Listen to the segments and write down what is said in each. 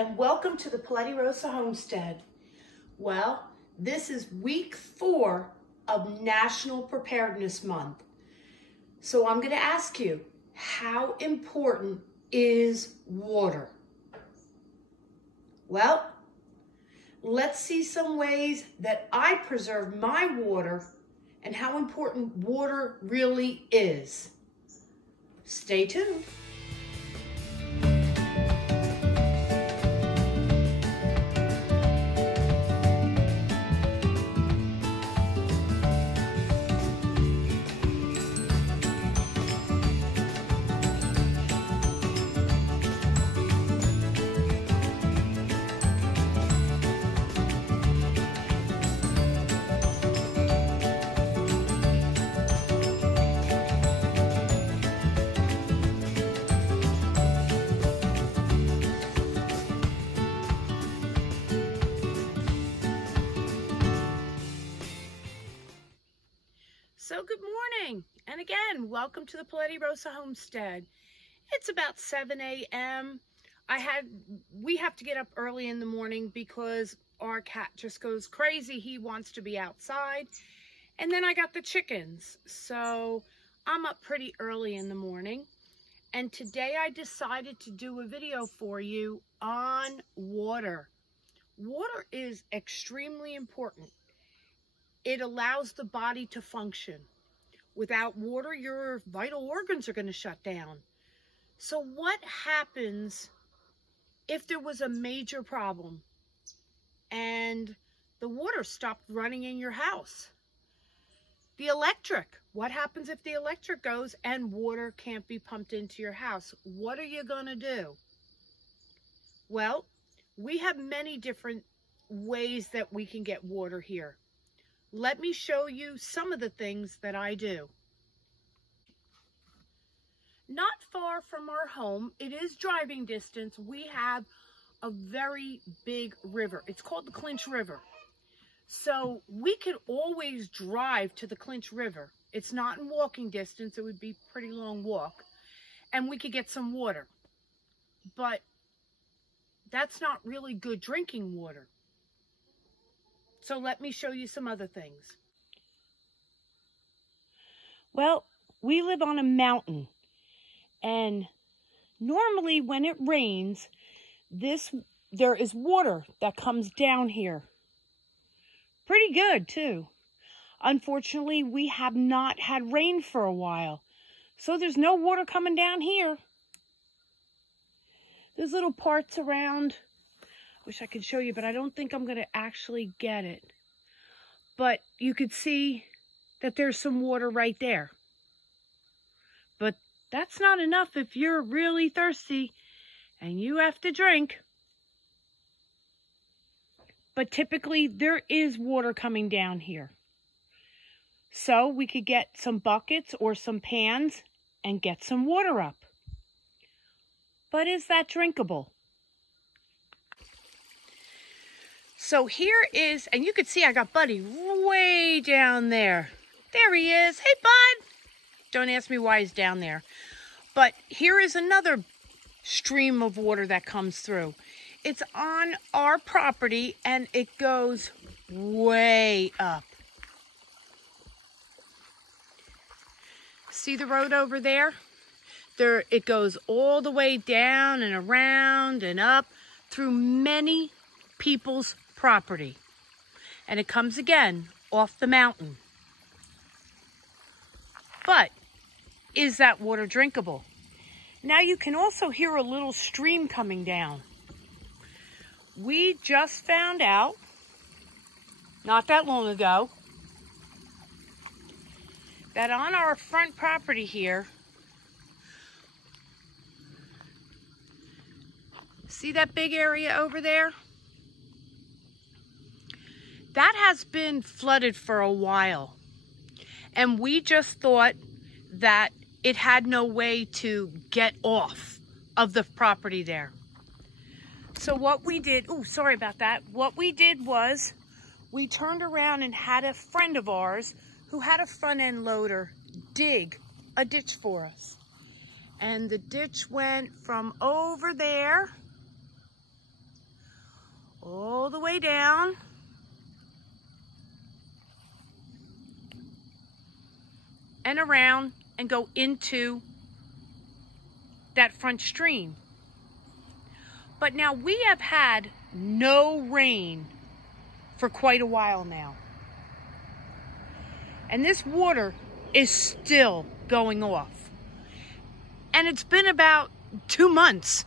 and welcome to the Paletti Rosa Homestead. Well, this is week 4 of National Preparedness Month. So I'm going to ask you, how important is water? Well, let's see some ways that I preserve my water and how important water really is. Stay tuned. So good morning, and again, welcome to the Paletti Rosa Homestead. It's about 7 a.m. We have to get up early in the morning because our cat just goes crazy. He wants to be outside. And then I got the chickens, so I'm up pretty early in the morning. And today I decided to do a video for you on water. Water is extremely important. It allows the body to function. Without water, your vital organs are going to shut down. So what happens if there was a major problem and the water stopped running in your house? The electric. What happens if the electric goes and water can't be pumped into your house? What are you going to do? Well, we have many different ways that we can get water here. Let me show you some of the things that I do. Not far from our home, it is driving distance, we have a very big river. It's called the Clinch River. So we could always drive to the Clinch River. It's not in walking distance, it would be a pretty long walk. And we could get some water. But that's not really good drinking water. So let me show you some other things. Well, we live on a mountain, and normally when it rains, there is water that comes down here. Pretty good too. Unfortunately, we have not had rain for a while, so there's no water coming down here. There's little parts around. Wish I could show you, but I don't think I'm going to actually get it. But you could see that there's some water right there. But that's not enough if you're really thirsty and you have to drink. But typically there is water coming down here. So we could get some buckets or some pans and get some water up. But is that drinkable? So here is, and you can see I got Buddy way down there. There he is. Hey, Bud. Don't ask me why he's down there. But here is another stream of water that comes through. It's on our property, and it goes way up. See the road over there? It goes all the way down and around and up through many people's property, and it comes again off the mountain. But is that water drinkable? Now you can also hear a little stream coming down. We just found out not that long ago that on our front property here, see that big area over there? That has been flooded for a while, and we just thought that it had no way to get off of the property there. So what we did, oh, sorry about that. What we did was we turned around and had a friend of ours who had a front end loader dig a ditch for us. And the ditch went from over there all the way down. And around and go into that front stream. But now we have had no rain for quite a while now. And this water is still going off. And it's been about 2 months.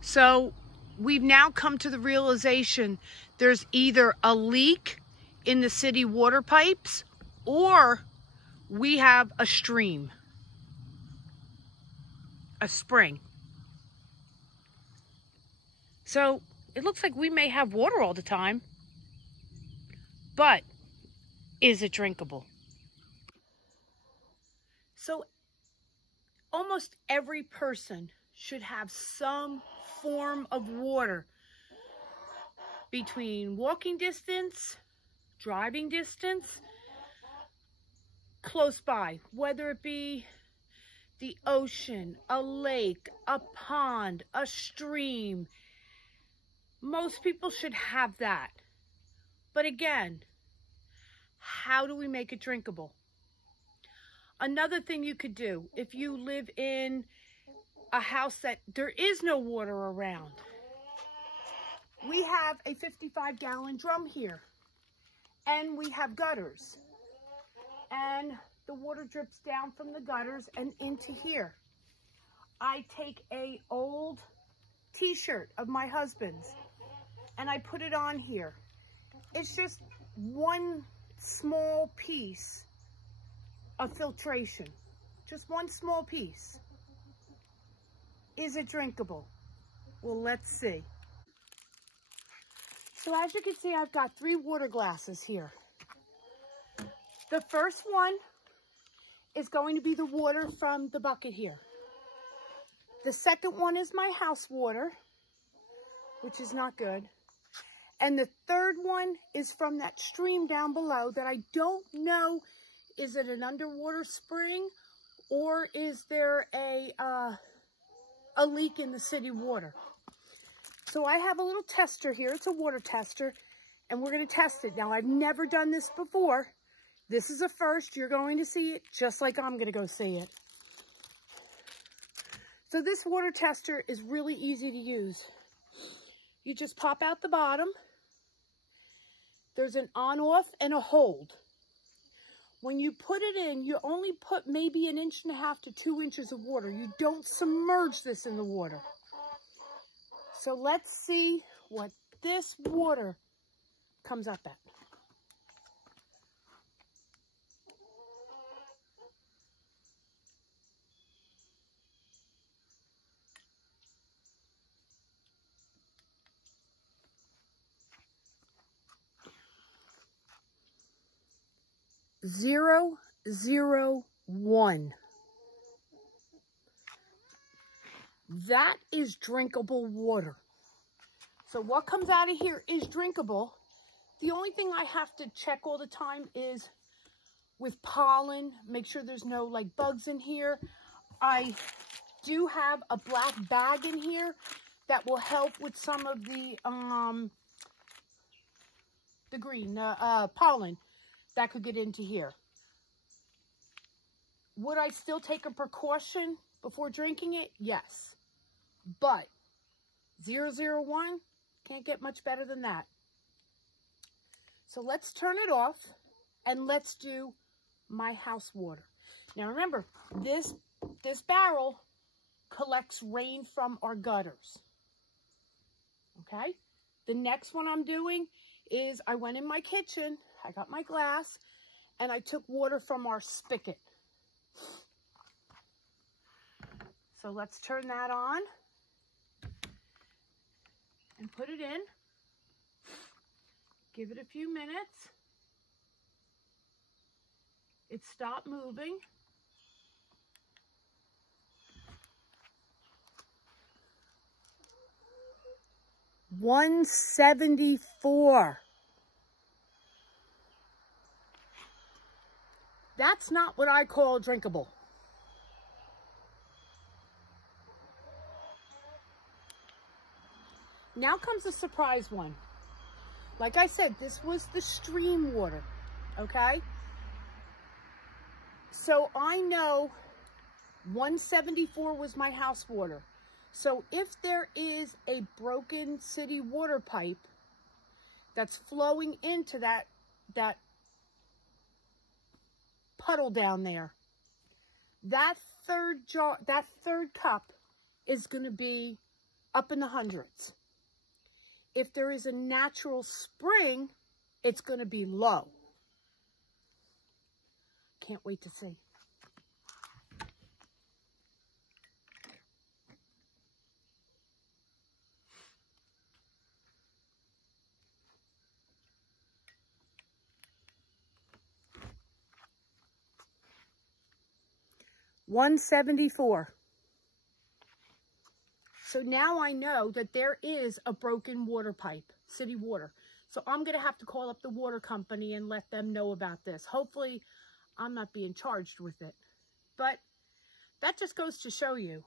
So we've now come to the realization there's either a leak in the city water pipes or we have a stream, a spring. So it looks like we may have water all the time, but is it drinkable? So almost every person should have some form of water between walking distance, driving distance, close by, whether it be the ocean, a lake, a pond, a stream. Most people should have that. But again, how do we make it drinkable? Another thing you could do, if you live in a house that there is no water around, we have a 55-gallon drum here, and we have gutters. And the water drips down from the gutters and into here. I take an old t-shirt of my husband's and I put it on here. It's just one small piece of filtration. Just one small piece. Is it drinkable? Well, let's see. So as you can see, I've got 3 water glasses here. The first one is going to be the water from the bucket here. The second one is my house water, which is not good. And the third one is from that stream down below that I don't know, is it an underwater spring or is there a leak in the city water? So I have a little tester here. It's a water tester, and we're going to test it. Now, I've never done this before. This is a first. You're going to see it just like I'm going to go see it. So this water tester is really easy to use. You just pop out the bottom. There's an on-off and a hold. When you put it in, you only put maybe 1.5 inches to 2 inches of water. You don't submerge this in the water. So let's see what this water comes up at. Zero, 0.001. That is drinkable water. So what comes out of here is drinkable. The only thing I have to check all the time is with pollen, make sure there's no like bugs in here. I do have a black bag in here that will help with some of the pollen that could get into here. Would I still take a precaution before drinking it? Yes. But 0.001 can't get much better than that. So let's turn it off and let's do my house water. Now remember, this barrel collects rain from our gutters. Okay? The next one I'm doing is I went in my kitchen, I got my glass, and I took water from our spigot. So let's turn that on and put it in. Give it a few minutes. It stopped moving. $1.74. That's not what I call drinkable. Now comes the surprise one. Like I said, this was the stream water, okay? So I know 174 was my house water. So if there is a broken city water pipe that's flowing into that puddle down there, that third cup is going to be up in the hundreds. If there is a natural spring, it's going to be low. Can't wait to see. $174. So now I know that there is a broken water pipe, city water. So I'm going to have to call up the water company and let them know about this. Hopefully I'm not being charged with it. But that just goes to show you.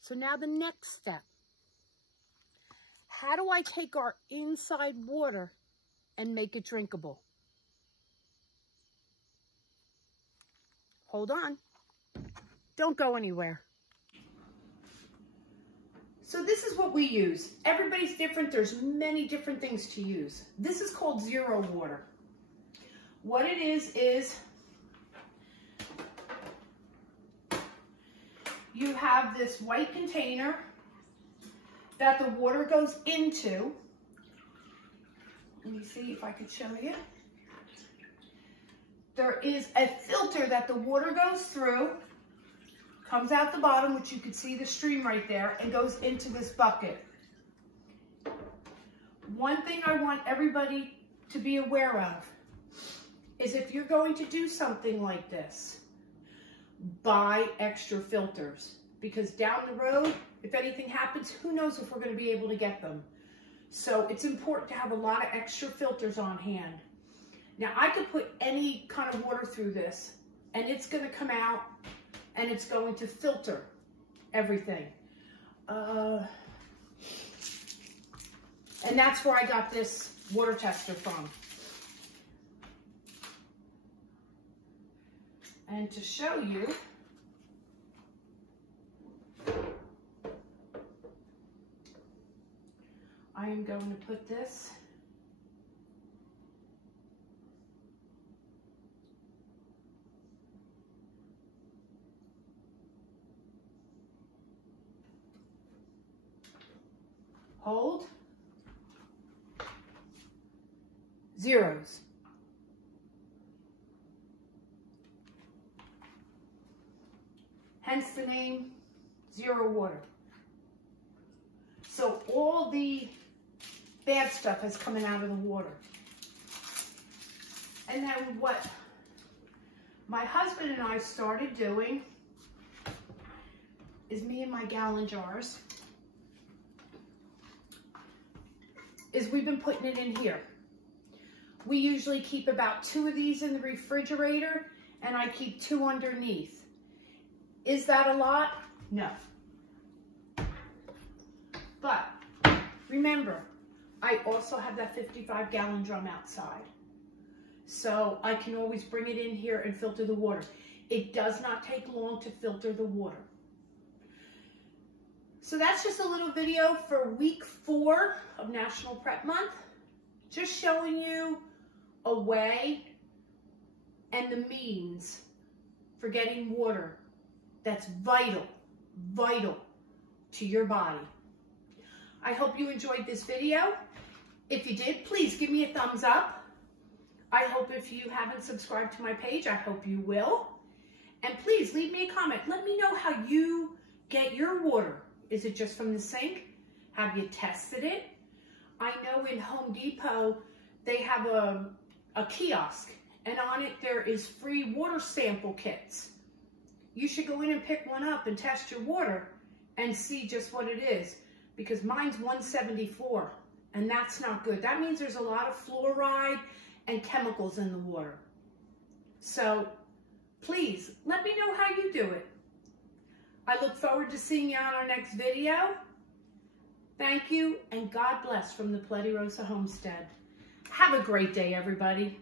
So now the next step. How do I take our inside water and make it drinkable? Hold on. Don't go anywhere. So this is what we use. Everybody's different. There's many different things to use. This is called zero water. What it is you have this white container that the water goes into. Let me see if I could show you. There is a filter that the water goes through, comes out the bottom, which you can see the stream right there, and goes into this bucket. One thing I want everybody to be aware of is if you're going to do something like this, buy extra filters, because down the road, if anything happens, who knows if we're going to be able to get them. So it's important to have a lot of extra filters on hand. Now I could put any kind of water through this and it's going to come out and it's going to filter everything. And that's where I got this water tester from. And to show you, I am going to put this hold, zeros. Hence the name Zero Water. So all the bad stuff is coming out of the water. And then what my husband and I started doing is me and my gallon jars is we've been putting it in here. We usually keep about 2 of these in the refrigerator and I keep 2 underneath. Is that a lot? No. But remember, I also have that 55-gallon drum outside. So I can always bring it in here and filter the water. It does not take long to filter the water. So that's just a little video for week 4 of National Prep Month. Just showing you a way and the means for getting water that's vital to your body. I hope you enjoyed this video. If you did, please give me a thumbs up. I hope if you haven't subscribed to my page, I hope you will. And please leave me a comment. Let me know how you get your water. Is it just from the sink? Have you tested it? I know in Home Depot, they have a kiosk, and on it there is free water sample kits. You should go in and pick one up and test your water and see just what it is, because mine's 174, and that's not good. That means there's a lot of fluoride and chemicals in the water. So please let me know how you do it. I look forward to seeing you on our next video. Thank you, and God bless from the Paletti Rosa Homestead. Have a great day, everybody.